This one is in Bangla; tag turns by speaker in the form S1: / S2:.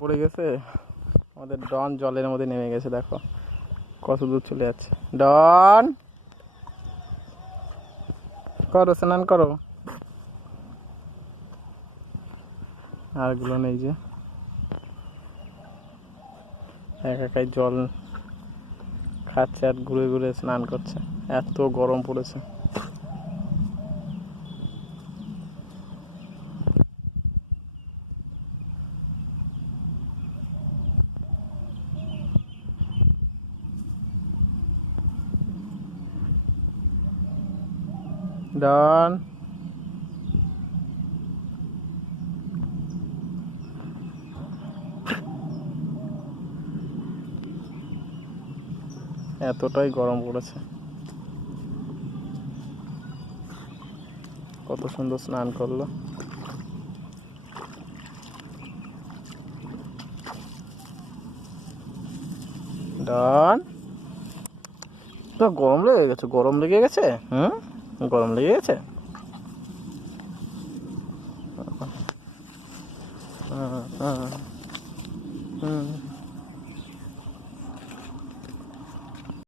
S1: পড়ে গেছে। আমাদের ডন জলের মধ্যে নেমে গেছে, দেখো। কত দূর চলে যাচ্ছে। ডন! করো, স্নান করো। আরগুলো নেই যে। এক একাই জল খাচ্ছে আর ঘুরে ঘুরে স্নান করছে। এত গরম পড়েছে। ডন এতটাই গরম পড়েছে। কত সুন্দর স্নান করল। ডান গরম লেগে গেছে, গরম লেগে গেছে? হুম? গরম লেগে গেছে হুম